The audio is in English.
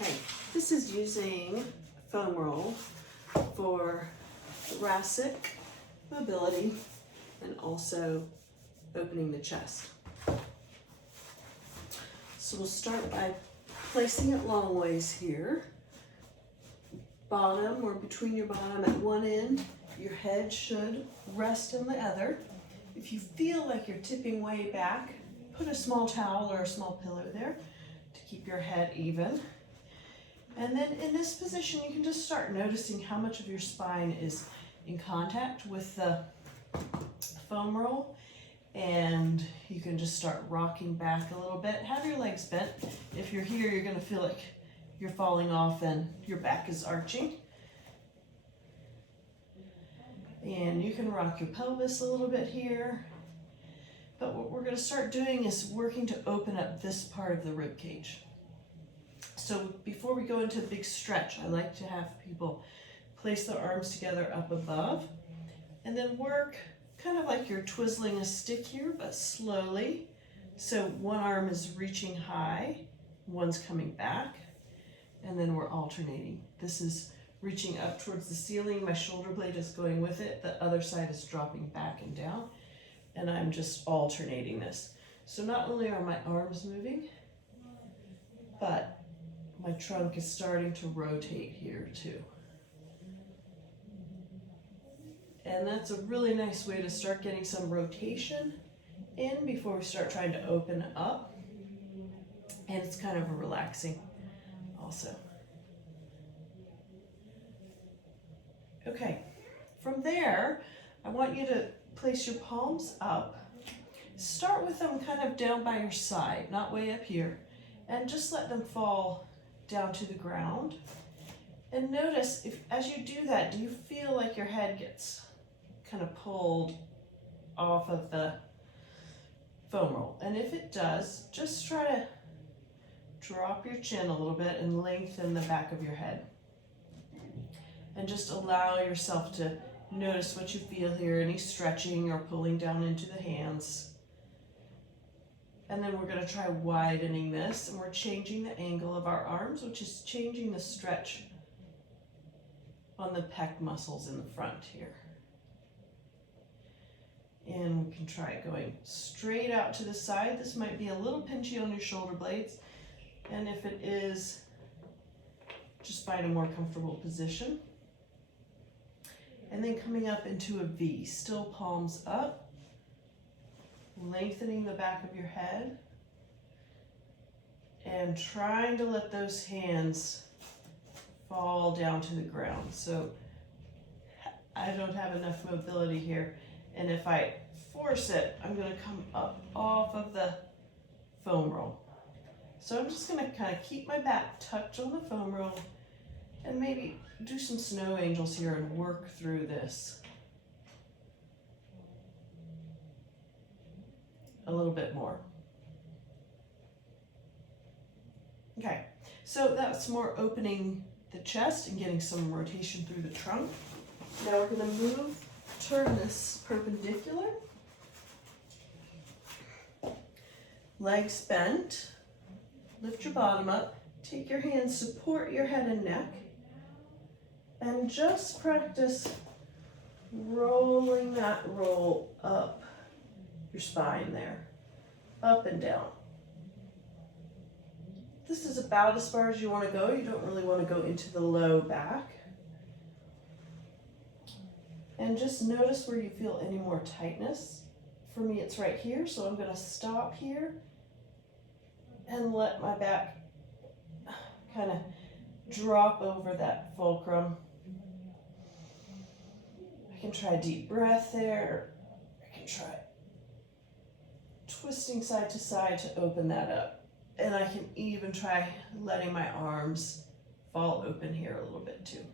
Okay, this is using foam roll for thoracic mobility and also opening the chest. So we'll start by placing it long ways here. Bottom or between your bottom at one end, your head should rest on the other. If you feel like you're tipping way back, put a small towel or a small pillow there to keep your head even. And then in this position, you can just start noticing how much of your spine is in contact with the foam roll. And you can just start rocking back a little bit. Have your legs bent. If you're here, you're gonna feel like you're falling off and your back is arching. And you can rock your pelvis a little bit here. But what we're gonna start doing is working to open up this part of the rib cage. So before we go into the big stretch, I like to have people place their arms together up above and then work kind of like you're twizzling a stick here, but slowly. So one arm is reaching high, one's coming back, and then we're alternating. This is reaching up towards the ceiling, my shoulder blade is going with it, the other side is dropping back and down, and I'm just alternating this. So not only are my arms moving, but my trunk is starting to rotate here too. And that's a really nice way to start getting some rotation in before we start trying to open up. And it's kind of relaxing also. Okay, from there, I want you to place your palms up. Start with them kind of down by your side, not way up here. And just let them fall down to the ground. And notice, if as you do that, do you feel like your head gets kind of pulled off of the foam roll? And if it does, just try to drop your chin a little bit and lengthen the back of your head. And just allow yourself to notice what you feel here, any stretching or pulling down into the hands. And then we're going to try widening this, and we're changing the angle of our arms, which is changing the stretch on the pec muscles in the front here. And we can try going straight out to the side. This might be a little pinchy on your shoulder blades, and if it is, just find a more comfortable position. And then coming up into a V, still palms up. Lengthening the back of your head and trying to let those hands fall down to the ground. So I don't have enough mobility here, and if I force it, I'm going to come up off of the foam roll. So I'm just going to kind of keep my back tucked on the foam roll and maybe do some snow angels here and work through this a little bit more. Okay, so that's more opening the chest and getting some rotation through the trunk. Now we're going to turn this perpendicular. Legs bent. Lift your bottom up. Take your hands, support your head and neck. And just practice rolling that roll up your spine there, up and down. This is about as far as you want to go. You don't really want to go into the low back. And just notice where you feel any more tightness. For me, it's right here, so I'm going to stop here and let my back kind of drop over that fulcrum. I can try a deep breath there. I can try twisting side to side to open that up. And I can even try letting my arms fall open here a little bit too.